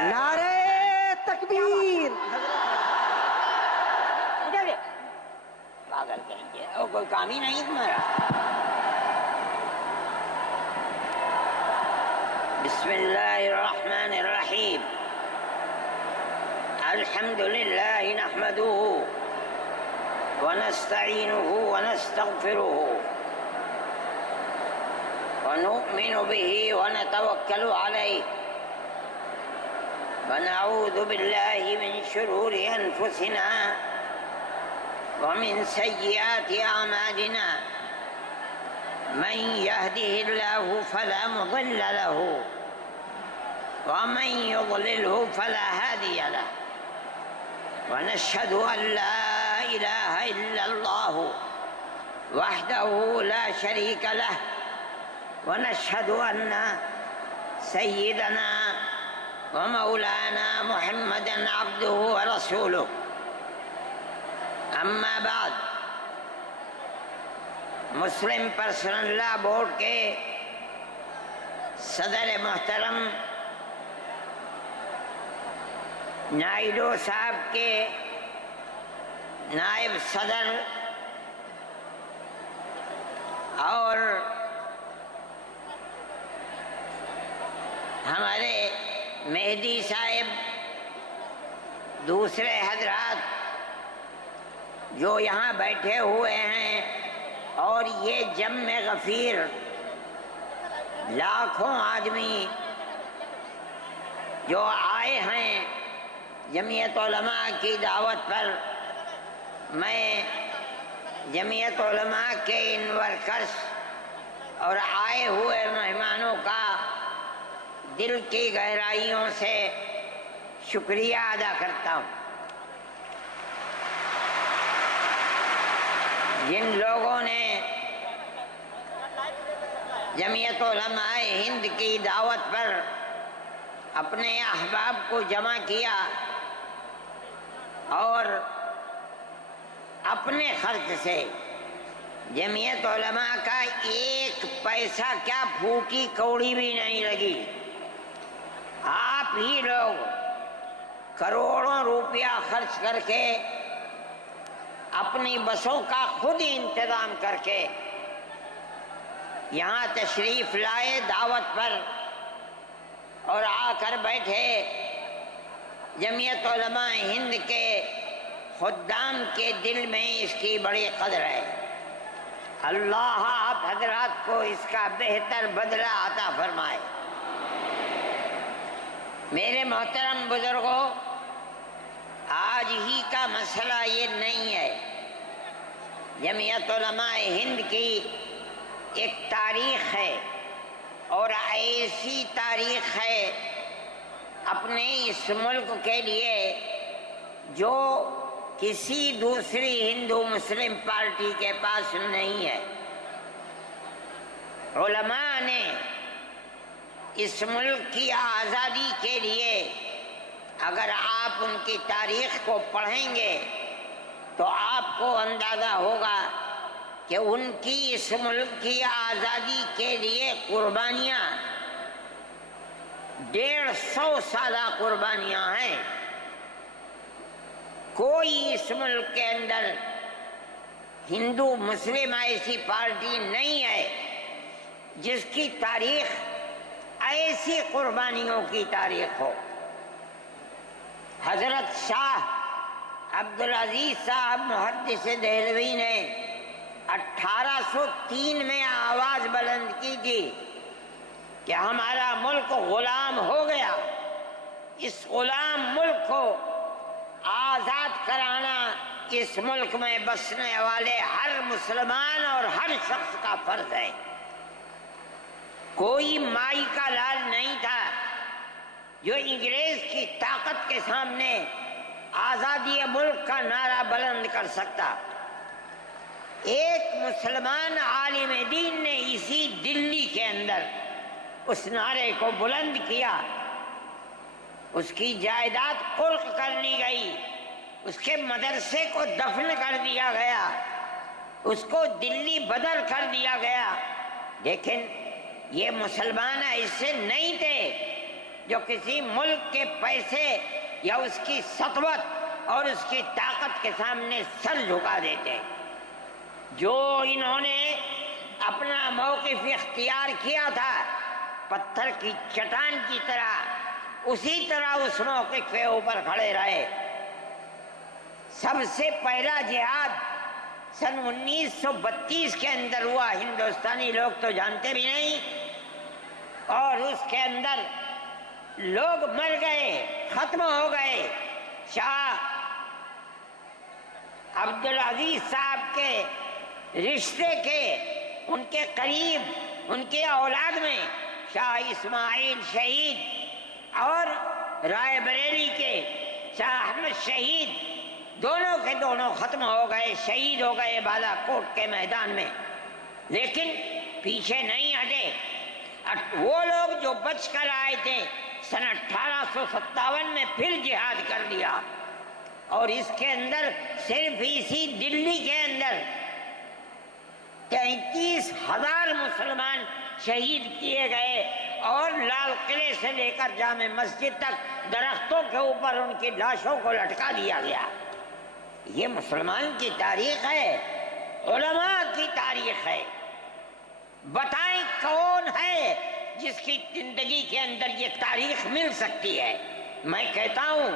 نعرہ تکبیر. پاگل کہیں گے اور کوئی کام ہی نہیں تمہارا. بسم اللہ الرحمن الرحیم. الحمد للہ نحمده ونستعینه ونستغفره ونؤمن به ونتوکل علیہ ونعوذ باللہ من شرور انفسنا ومن سیئات اعمالنا من يهده الله فلا مضل له ومن يضلله فلا هادي له ونشهد أن لا إله إلا الله وحده لا شريك له ونشهد أن سيدنا ومولانا محمدا عبده ورسوله. اما بعد، مسلم پرسنل لا بورڈ کے صدر محترم نائیڈو صاحب کے نائب صدر اور ہمارے مہدی صاحب، دوسرے حضرات جو یہاں بیٹھے ہوئے ہیں، اور یہ جمع غفیر لاکھوں آدمی جو آئے ہیں جمعیت علماء کی دعوت پر، میں جمعیت علماء کے ان ورکرز اور آئے ہوئے مہمانوں کا دل کی گہرائیوں سے شکریہ ادا کرتا ہوں. جن لوگوں نے جمعیت علماء ہند کی دعوت پر اپنے احباب کو جمع کیا اور اپنے خرچ سے جمعیت علماء کا ایک پیسہ کیا پھوکی کوڑی بھی نہیں لگی، آپ ہی لوگ کروڑوں روپیہ خرچ کر کے اپنی بسوں کا خود ہی انتظام کر کے یہاں تشریف لائے دعوت پر اور آ کر بیٹھے. جمعیت علماء ہند کے خدام کے دل میں اس کی بڑی قدر ہے. اللہ آپ حضرات کو اس کا بہتر بدلہ عطا فرمائے. میرے محترم بزرگوں، آج ہی کا مسئلہ یہ نہیں ہے. جمعیت علماء ہند کی ایک تاریخ ہے، اور ایسی تاریخ ہے اپنے اس ملک کے لیے جو کسی دوسری ہندو مسلم پارٹی کے پاس نہیں ہے. علماء نے اس ملک کی آزادی کے لیے، اگر آپ ان کی تاریخ کو پڑھیں گے تو آپ کو اندازہ ہوگا کہ ان کی اس ملک کی آزادی کے لیے قربانیاں 150 سالہ قربانیاں ہیں. کوئی اس ملک کے اندر ہندو مسلم ایسی پارٹی نہیں ہے جس کی تاریخ ایسی قربانیوں کی تاریخ ہو. حضرت شاہ عبدالعزیز صاحب محدث دہلوی نے 1803 میں آواز بلند کی تھی کہ ہمارا ملک غلام ہو گیا، اس غلام ملک کو آزاد کرانا اس ملک میں بسنے والے ہر مسلمان اور ہر شخص کا فرض ہے. کوئی مائی کا لال نہیں تھا جو انگریز کی طاقت کے سامنے آزادی ملک کا نعرہ بلند کر سکتا. ایک مسلمان عالم دین نے اسی دلی کے اندر اس نعرے کو بلند کیا. اس کی جائیداد قلق کر لی گئی، اس کے مدرسے کو دفن کر دیا گیا، اس کو دلی بدر کر دیا گیا. لیکن یہ مسلمان ایسے نہیں تھے جو کسی ملک کے پیسے یا اس کی سطوت اور اس کی طاقت کے سامنے سر جھکا دیتے. جو انہوں نے اپنا موقف اختیار کیا تھا پتھر کی چٹان کی طرح، اسی طرح اس موقف کے اوپر کھڑے رہے. سب سے پہلا جہاد سن 1932 کے اندر ہوا، ہندوستانی لوگ تو جانتے بھی نہیں، اور اس کے اندر لوگ مر گئے، ختم ہو گئے. شاہ عبدالعزیز صاحب کے رشتے کے، ان کے قریب، ان کے اولاد میں شاہ اسماعیل شہید اور رائے بریلی کے شاہ احمد شہید، دونوں کے دونوں ختم ہو گئے، شہید ہو گئے بالا کوٹ کے میدان میں. لیکن پیچھے نہیں ہٹے. وہ لوگ جو بچ کر آئے تھے سن 1857 میں پھر جہاد کر لیا، اور اس کے اندر صرف اسی دلی کے اندر 33,000 مسلمان شہید کیے گئے، اور لال قلعے سے لے کر جامع مسجد تک درختوں کے اوپر ان کی لاشوں کو لٹکا دیا گیا. یہ مسلمان کی تاریخ ہے، علماء کی تاریخ ہے. بتائیں کون ہے جس کی زندگی کے اندر یہ تاریخ مل سکتی ہے؟ میں کہتا ہوں،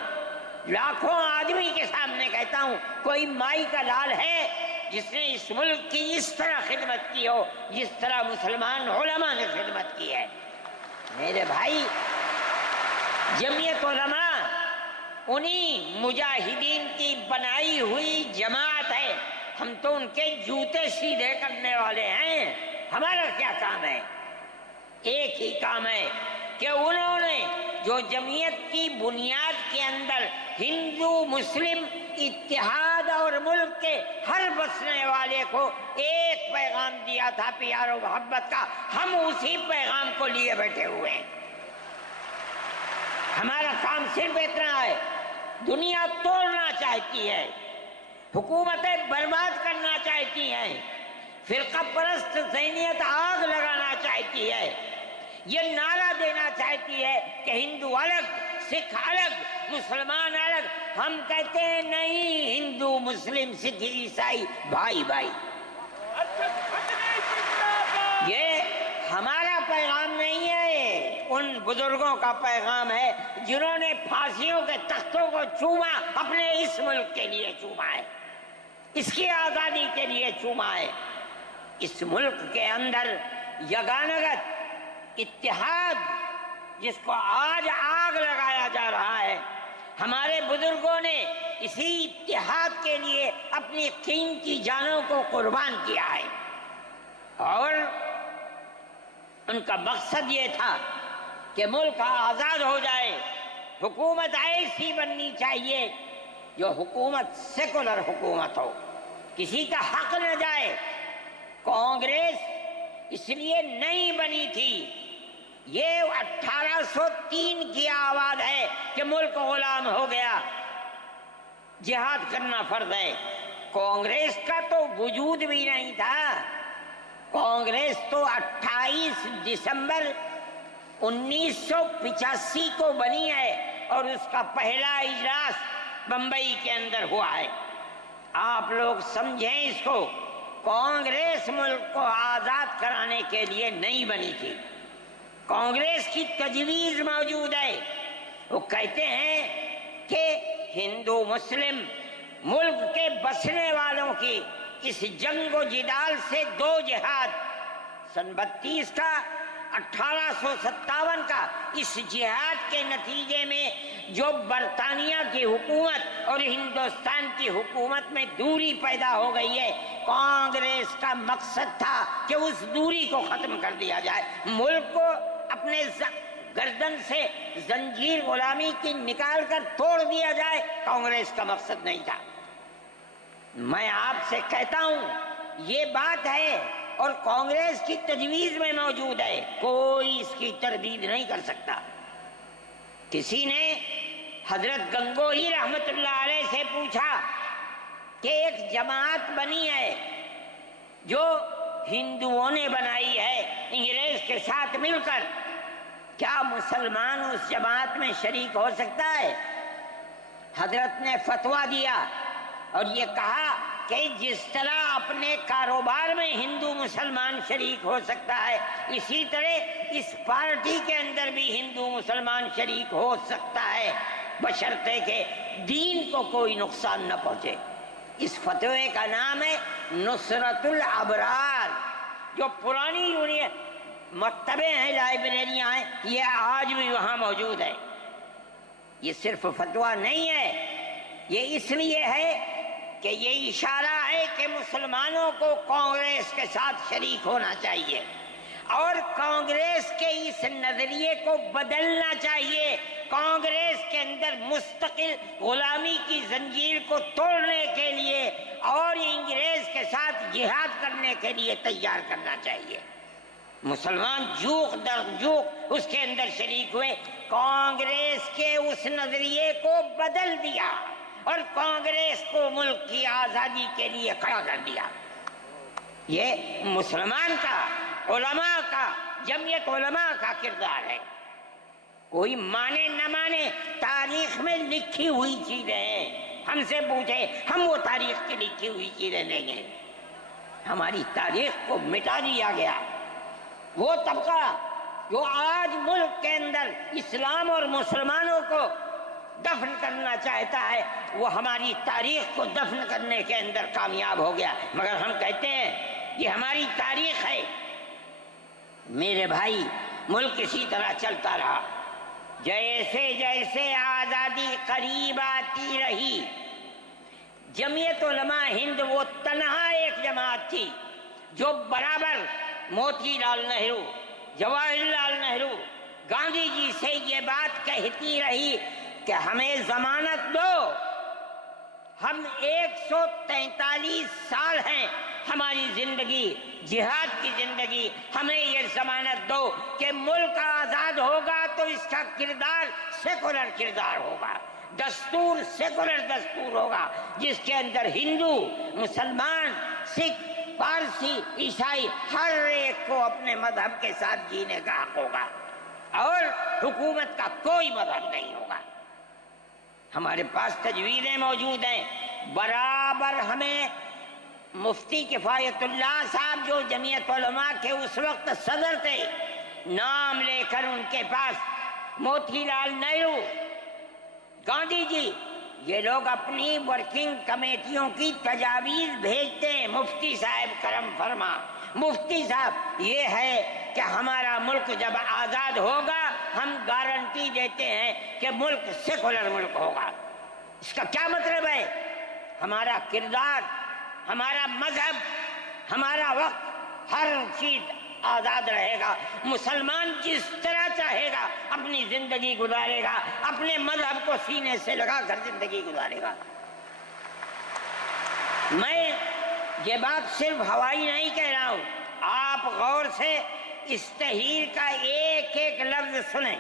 لاکھوں آدمی کے سامنے کہتا ہوں، کوئی مائی کا لال ہے جس نے اس ملک کی اس طرح خدمت کی ہو جس طرح مسلمان علماء نے خدمت کی ہے؟ میرے بھائی، جمعیت علماء انہی مجاہدین کی بنائی ہوئی جماعت ہے. ہم تو ان کے جوتے سیدھے کرنے والے ہیں. ہمارا کیا کام ہے؟ ایک ہی کام ہے کہ انہوں نے جو جمعیت کی بنیاد کے اندر ہندو مسلم اتحاد اور ملک کے ہر بسنے والے کو ایک پیغام دیا تھا پیار و محبت کا، ہم اسی پیغام کو لیے بیٹھے ہوئے ہیں. ہمارا کام صرف اتنا ہے. دنیا توڑنا چاہتی ہے، حکومتیں برباد کرنا چاہتی ہیں، فرقہ پرست ذہنیت آگ لگانا چاہتی ہے، یہ نعرہ دینا چاہتی ہے کہ ہندو الگ، سکھ الگ، مسلمان الگ. ہم کہتے ہیں نہیں، ہندو مسلم سکھ عیسائی بھائی بھائی. یہ ہمارا پیغام نہیں ہے، ان بزرگوں کا پیغام ہے جنہوں نے پھانسیوں کے تختوں کو چوما، اپنے اس ملک کے لیے چوما ہے، اس کی آزادی کے لیے چوما ہے. اس ملک کے اندر یگانگت اتحاد جس کو آج آگ لگایا جا رہا ہے، ہمارے بزرگوں نے اسی اتحاد کے لیے اپنی قیمتی جانوں کو قربان کیا ہے، اور ان کا مقصد یہ تھا کہ ملک آزاد ہو جائے. حکومت ایسی بننی چاہیے جو حکومت سیکولر حکومت ہو، کسی کا حق نہ جائے. کانگریس اس لیے نہیں بنی تھی، یہ 1803 کی آواز ہے کہ ملک غلام ہو گیا، جہاد کرنا فرض ہے. کانگریس کا تو وجود بھی نہیں تھا. کانگریس تو 28 دسمبر 1985 کو بنی ہے، اور اس کا پہلا اجلاس بمبئی کے اندر ہوا ہے. آپ لوگ سمجھیں اس کو، کانگریس ملک کو آزاد کرانے کے لیے نہیں بنی تھی. کانگریس کی تجویز موجود ہے. وہ کہتے ہیں کہ ہندو مسلم ملک کے بسنے والوں کی اس جنگ و جدال سے دو جہاد، سن 32 کا 1857 کا، اس جہاد کے نتیجے میں جو برطانیہ کی حکومت اور ہندوستان کی حکومت میں دوری پیدا ہو گئی ہے، کانگریس کا مقصد تھا کہ اس دوری کو ختم کر دیا جائے، ملک کو اپنے گردن سے زنجیر غلامی کی نکال کر توڑ دیا جائے. کانگریس کا مقصد نہیں تھا. میں آپ سے کہتا ہوں یہ بات ہے، اور کانگریس کی تجویز میں موجود ہے، کوئی اس کی تردید نہیں کر سکتا. کسی نے حضرت گنگوہی رحمت اللہ علیہ سے پوچھا کہ ایک جماعت بنی ہے جو ہندوؤں نے بنائی ہے انگریز کے ساتھ مل کر، کیا مسلمان اس جماعت میں شریک ہو سکتا ہے؟ حضرت نے فتویٰ دیا اور یہ کہا کہ جس طرح اپنے کاروبار میں ہندو مسلمان شریک ہو سکتا ہے، اسی طرح اس پارٹی کے اندر بھی ہندو مسلمان شریک ہو سکتا ہے، بشرطے کہ دین کو کوئی نقصان نہ پہنچے۔ اس فتوے کا نام ہے نصرت الابرار، جو پرانی یونین مکتبیں ہیں، لائبریریاں ہیں، یہ آج بھی وہاں موجود ہے۔ یہ صرف فتویٰ نہیں ہے، یہ اس لیے ہے کہ یہ اشارہ ہے کہ مسلمانوں کو کانگریس کے ساتھ شریک ہونا چاہیے اور کانگریس کے اس نظریے کو بدلنا چاہیے، کانگریس کے اندر مستقل غلامی کی زنجیر کو توڑنے کے لیے اور انگریز کے ساتھ جہاد کرنے کے لیے تیار کرنا چاہیے۔ مسلمان جوق در جوق اس کے اندر شریک ہوئے، کانگریس کے اس نظریے کو بدل دیا اور کانگریس کو ملک کی آزادی کے لیے کھڑا کر دیا۔ یہ مسلمان کا، علماء کا، جمعیت علماء کا کردار ہے۔ کوئی مانے نہ مانے، تاریخ میں لکھی ہوئی چیزیں ہیں، ہم سے پوچھے ہم وہ تاریخ کی لکھی ہوئی چیزیں دیں گے۔ ہماری تاریخ کو مٹا دیا گیا۔ وہ طبقہ جو آج ملک کے اندر اسلام اور مسلمانوں کو دفن کرنا چاہتا ہے، وہ ہماری تاریخ کو دفن کرنے کے اندر کامیاب ہو گیا، مگر ہم کہتے ہیں یہ ہماری تاریخ ہے۔ میرے بھائی، ملک اسی طرح چلتا رہا، جیسے جیسے آزادی قریب آتی رہی، جمعیت علماء ہند وہ تنہا ایک جماعت تھی جو برابر موتی لال نہرو، جواہر لال نہرو، گاندھی جی سے یہ بات کہتی رہی کہ ہمیں ضمانت دو، ہم 143 سال ہیں ہماری زندگی، جہاد کی زندگی، ہمیں یہ ضمانت دو کہ ملک آزاد ہوگا تو اس کا کردار سیکولر کردار ہوگا، دستور سیکولر دستور ہوگا، جس کے اندر ہندو، مسلمان، سکھ، پارسی، عیسائی ہر ایک کو اپنے مذہب کے ساتھ جینے کا حق ہوگا اور حکومت کا کوئی مذہب نہیں ہوگا۔ ہمارے پاس تجویزیں موجود ہیں، برابر ہمیں مفتی کفایت اللہ صاحب جو جمعیت علماء کے اس وقت صدر تھے، نام لے کر ان کے پاس موتی لال نہرو، گاندھی جی، یہ لوگ اپنی ورکنگ کمیٹیوں کی تجاویز بھیجتے ہیں، مفتی صاحب کرم فرما، مفتی صاحب یہ ہے کہ ہمارا ملک جب آزاد ہوگا ہم گارنٹی دیتے ہیں کہ ملک سیکولر ملک ہوگا۔ اس کا کیا مطلب ہے؟ ہمارا کردار، ہمارا مذہب، ہمارا وقت، ہر چیز آزاد رہے گا، مسلمان جس طرح چاہے گا اپنی زندگی گزارے گا، اپنے مذہب کو سینے سے لگا کر زندگی گزارے گا۔ میں یہ بات صرف ہوائی نہیں کہہ رہا ہوں، آپ غور سے اس تحریر کا ایک ایک لفظ سنیں۔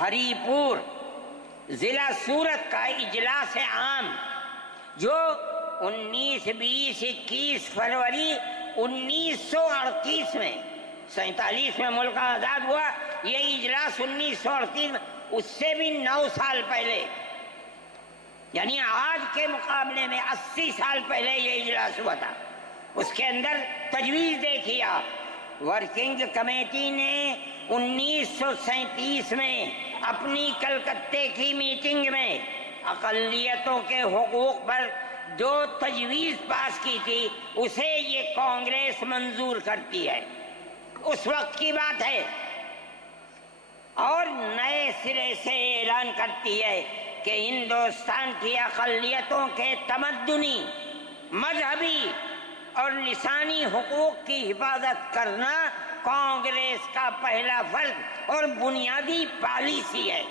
ہری پور ضلع سورت کا اجلاس عام جو 19، 20، 21 فروری 1938 میں، 47 میں ملک آزاد ہوا، یہ اجلاس 1938 میں، اس سے بھی 9 سال پہلے، یعنی آج کے مقابلے میں 80 سال پہلے یہ اجلاس ہوا تھا۔ اس کے اندر تجویز دیکھیے آپ، ورکنگ کمیٹی نے 1937 میں اپنی کلکتے کی میٹنگ میں اقلیتوں کے حقوق پر جو تجویز پاس کی تھی اسے یہ کانگریس منظور کرتی ہے، اس وقت کی بات ہے، اور نئے سرے سے اعلان کرتی ہے کہ ہندوستان کی اقلیتوں کے تمدنی، مذہبی اور لسانی حقوق کی حفاظت کرنا کانگریس کا پہلا فرض اور بنیادی پالیسی ہے،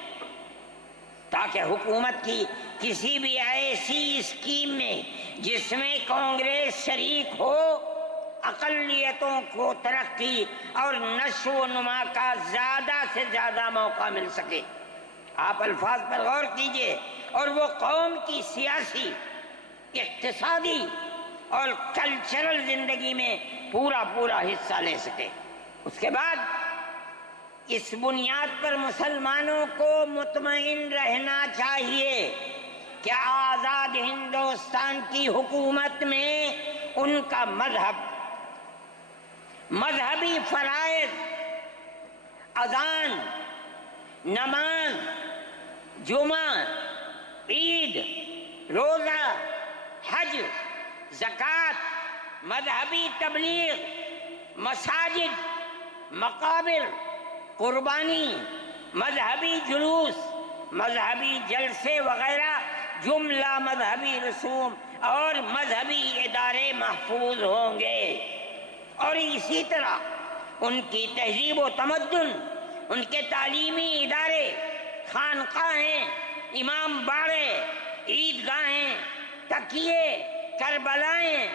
تاکہ حکومت کی کسی بھی ایسی اسکیم میں جس میں کانگریس شریک ہو، اقلیتوں کو ترقی اور نشو و نما کا زیادہ سے زیادہ موقع مل سکے۔ آپ الفاظ پر غور کیجئے، اور وہ قوم کی سیاسی، اقتصادی اور کلچرل زندگی میں پورا حصہ لے سکے۔ اس کے بعد اس بنیاد پر مسلمانوں کو مطمئن رہنا چاہیے کہ آزاد ہندوستان کی حکومت میں ان کا مذہبی فرائض، اذان، نماز، جمعہ، عید، روزہ، حج، زکوٰۃ، مذہبی تبلیغ، مساجد، مقابر، قربانی، مذہبی جلوس، مذہبی جلسے وغیرہ جملہ مذہبی رسوم اور مذہبی ادارے محفوظ ہوں گے، اور اسی طرح ان کی تہذیب و تمدن، ان کے تعلیمی ادارے، خانقاہیں، امام باڑے، عیدگاہیں، تکیے، کربلائیں،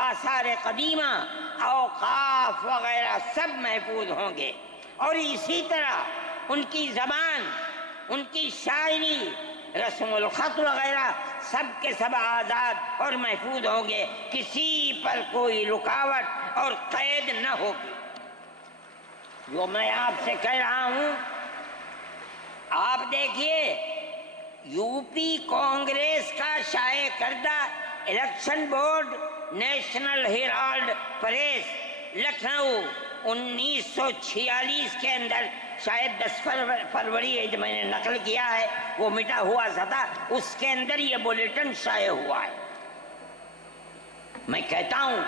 آثار قدیمہ، اوقاف وغیرہ سب محفوظ ہوں گے، اور اسی طرح ان کی زبان، ان کی شاعری، رسم الخط وغیرہ سب کے سب آزاد اور محفوظ ہوں گے، کسی پر کوئی رکاوٹ اور قید نہ ہوگی۔ جو میں آپ سے کہہ رہا ہوں، آپ دیکھیے یو پی کانگریس کا شائع کردہ election board National Herald press Lucknow 1946 کے اندر شاید 10 فروری میں نے نقل کیا ہے، وہ مٹا ہوا تھا، اس کے اندر یہ بلیٹن شائع ہوا ہے۔ میں کہتا ہوں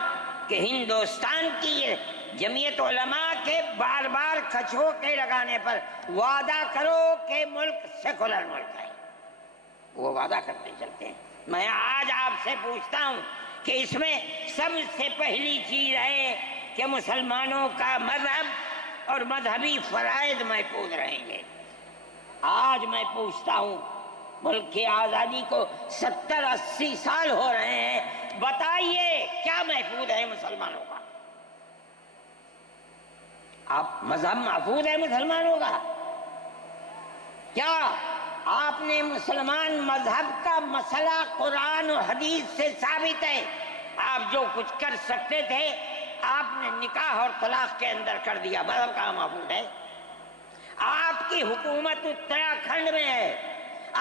کہ ہندوستان کی جمعیت علماء کے بار بار کھچوکے لگانے پر وعدہ کرو کہ ملک سیکولر ملک ہے، وہ وعدہ کرتے چلتے ہیں۔ میں آج آپ سے پوچھتا ہوں کہ اس میں سب سے پہلی چیز ہے کہ مسلمانوں کا مذہب اور مذہبی فرائض محفوظ رہیں گے۔ آج میں پوچھتا ہوں، ملک کی آزادی کو 70-80 سال ہو رہے ہیں، بتائیے کیا محفوظ ہے مسلمانوں کا؟ آپ مذہب محفوظ ہے مسلمانوں کا؟ کیا آپ نے مسلمان مذہب کا مسئلہ قرآن و حدیث سے ثابت ہے؟ آپ جو کچھ کر سکتے تھے آپ نے نکاح اور طلاق کے اندر کر دیا، مذہب کا محفوظ ہے؟ آپ کی حکومت اتراکھنڈ میں ہے،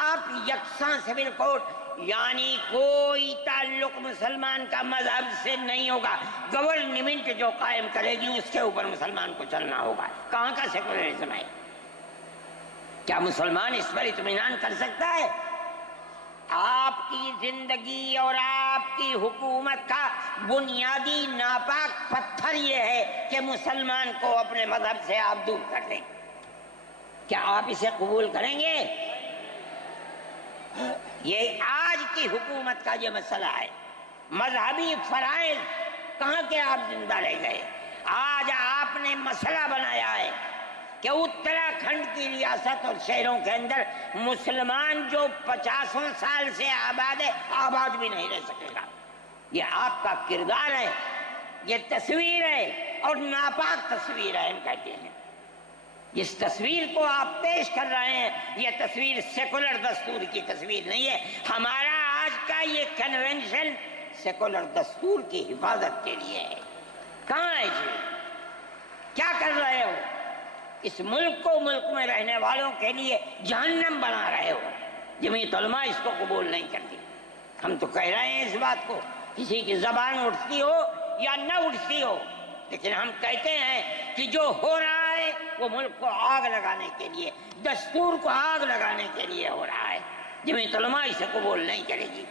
آپ یکساں سول کوڈ، یعنی کوئی تعلق مسلمان کا مذہب سے نہیں ہوگا، گورنمنٹ جو قائم کرے گی اس کے اوپر مسلمان کو چلنا ہوگا۔ کہاں کا سیکولرزم ہے؟ کیا مسلمان اس پر اطمینان کر سکتا ہے؟ آپ کی زندگی اور آپ کی حکومت کا بنیادی ناپاک پتھر یہ ہے کہ مسلمان کو اپنے مذہب سے آپ دور کر دیں۔ کیا آپ اسے قبول کریں گے؟ یہ آج کی حکومت کا یہ مسئلہ ہے۔ مذہبی فرائض کہاں کے آپ زندہ رہ گئے؟ آج آپ نے مسئلہ بنایا ہے کہ اتراکھنڈ کی ریاست اور شہروں کے اندر مسلمان جو 50 سال سے آباد ہے، آباد بھی نہیں رہ سکے گا۔ یہ آپ کا کردار ہے، یہ تصویر ہے، اور ناپاک تصویر ہے ہم کہتے ہیں۔ جس تصویر کو آپ پیش کر رہے ہیں یہ تصویر سیکولر دستور کی تصویر نہیں ہے۔ ہمارا آج کا یہ کنونشن سیکولر دستور کی حفاظت کے لیے ہے۔ کہاں ہے جی؟ کیا کر رہے ہو؟ اس ملک کو، ملک میں رہنے والوں کے لیے جہنم بنا رہے ہو۔ جمعیت علماء اس کو قبول نہیں کرتی۔ ہم تو کہہ رہے ہیں اس بات کو، کسی کی زبان اٹھتی ہو یا نہ اٹھتی ہو، لیکن ہم کہتے ہیں کہ جو ہو رہا ہے وہ ملک کو آگ لگانے کے لیے، دستور کو آگ لگانے کے لیے ہو رہا ہے۔ جمعیت علماء اسے قبول نہیں کرے گی۔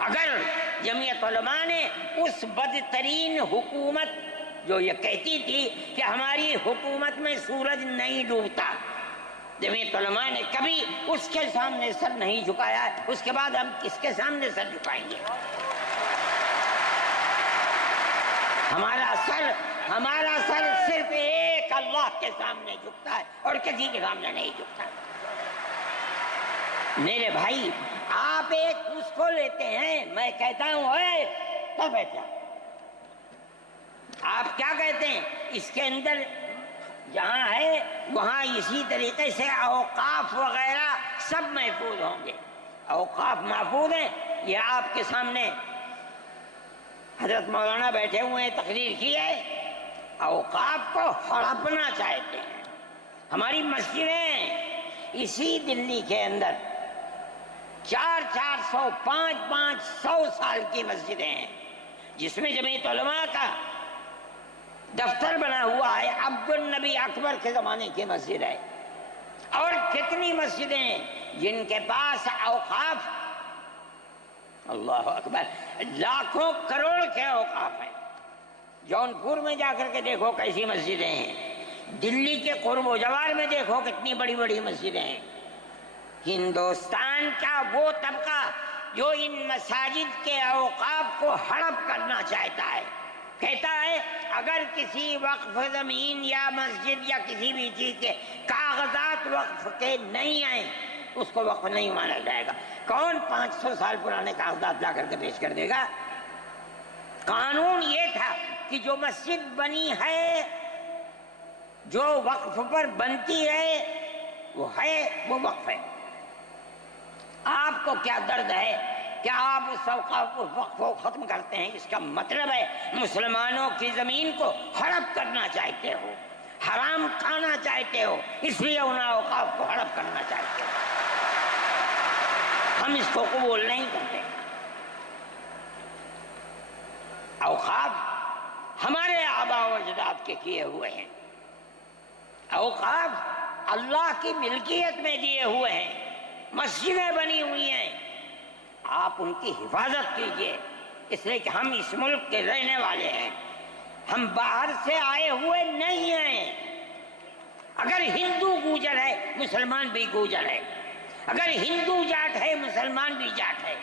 اگر جمعیت علماء نے اس بدترین حکومت جو یہ کہتی تھی کہ ہماری حکومت میں سورج نہیں ڈوبتا، جمعیت علماء نے کبھی اس کے سامنے سر نہیں جھکایا ہے، اس کے بعد ہم کس کے سامنے سر جھکائیں گے؟ ہمارا سر صرف ایک اللہ کے سامنے جھکتا ہے اور کسی کے سامنے نہیں جھکتا۔ میرے بھائی، آپ ایک اس کو لیتے ہیں، میں کہتا ہوں اے کیا بیٹھا، آپ کیا کہتے ہیں؟ اس کے اندر جہاں ہے وہاں اسی طریقے سے اوقاف وغیرہ سب محفوظ ہوں گے۔ اوقاف محفوظ ہیں، یہ آپ کے سامنے حضرت مولانا بیٹھے ہوئے ہیں، تقریر کی ہے۔ اوقاف کو ہڑپنا چاہتے ہیں، ہماری مسجدیں اسی دلی کے اندر 400 500 سال کی مسجدیں ہیں، جس میں جمعیت علماء کا دفتر بنا ہوا ہے، عبد النبی اکبر کے زمانے کی مسجد ہے، اور کتنی مسجدیں ہیں جن کے پاس اوقاف، اللہ اکبر، لاکھوں کروڑ کے اوقاف ہیں۔ جونپور میں جا کر کے دیکھو کیسی مسجدیں ہیں، دلی کے قرب و جوار میں دیکھو کتنی بڑی بڑی مسجدیں ہیں۔ ہندوستان کا وہ طبقہ جو ان مساجد کے اوقاف کو ہڑپ کرنا چاہتا ہے، کہتا ہے اگر کسی وقف زمین یا مسجد یا کسی بھی چیز کے کاغذات وقف کے نہیں آئیں اس کو وقف نہیں مانا جائے گا۔ کون 500 سال پرانے کاغذات لا کر کے پیش کر دے گا؟ قانون یہ تھا کہ جو مسجد بنی ہے، جو وقف پر بنتی ہے، وہ وقف ہے۔ آپ کو کیا درد ہے کہ آپ اس وقف کو ختم کرتے ہیں؟ اس کا مطلب ہے مسلمانوں کی زمین کو ہڑپ کرنا چاہتے ہو، حرام کھانا چاہتے ہو، اس لیے ان اوقاف کو ہڑپ کرنا چاہتے ہو۔ ہم اس کو قبول نہیں کرتے۔ اوقاف ہمارے آباء و اجداد کے کیے ہوئے ہیں، اوقاف اللہ کی ملکیت میں دیے ہوئے ہیں، مسجدیں بنی ہوئی ہیں، آپ ان کی حفاظت کیجئے، اس لیے کہ ہم اس ملک کے رہنے والے ہیں، ہم باہر سے آئے ہوئے نہیں ہیں۔ اگر ہندو گوجر ہے مسلمان بھی گوجر ہے، اگر ہندو جاٹ ہے مسلمان بھی جاٹ ہے،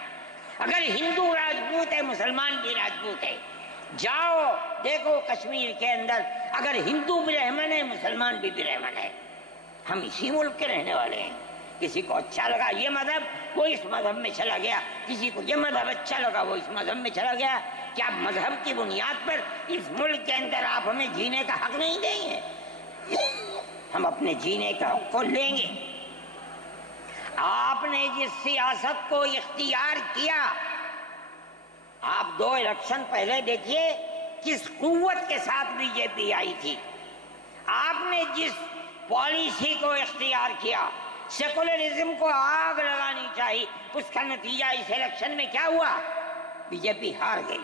اگر ہندو راجپوت ہے مسلمان بھی راجپوت ہے۔ جاؤ دیکھو کشمیر کے اندر، اگر ہندو برہمن ہے مسلمان بھی برہمن ہے۔ ہم اسی ملک کے رہنے والے ہیں۔ کسی کو اچھا لگا یہ مذہب وہ اس مذہب میں چلا گیا، کسی کو یہ مذہب اچھا لگا وہ اس مذہب میں چلا گیا۔ کیا مذہب کی بنیاد پر اس ملک کے اندر آپ ہمیں جینے کا حق نہیں دیں گے؟ ہم اپنے جینے کا حق کو لیں گے۔ آپ نے جس سیاست کو اختیار کیا، آپ 2 الیکشن پہلے دیکھیے کس قوت کے ساتھ بی جے پی آئی تھی۔ آپ نے جس پالیسی کو اختیار کیا، سیکولرزم کو آگ لگانی چاہیے، اس کا نتیجہ اس الیکشن میں کیا ہوا؟ بی جے پی ہار گئی۔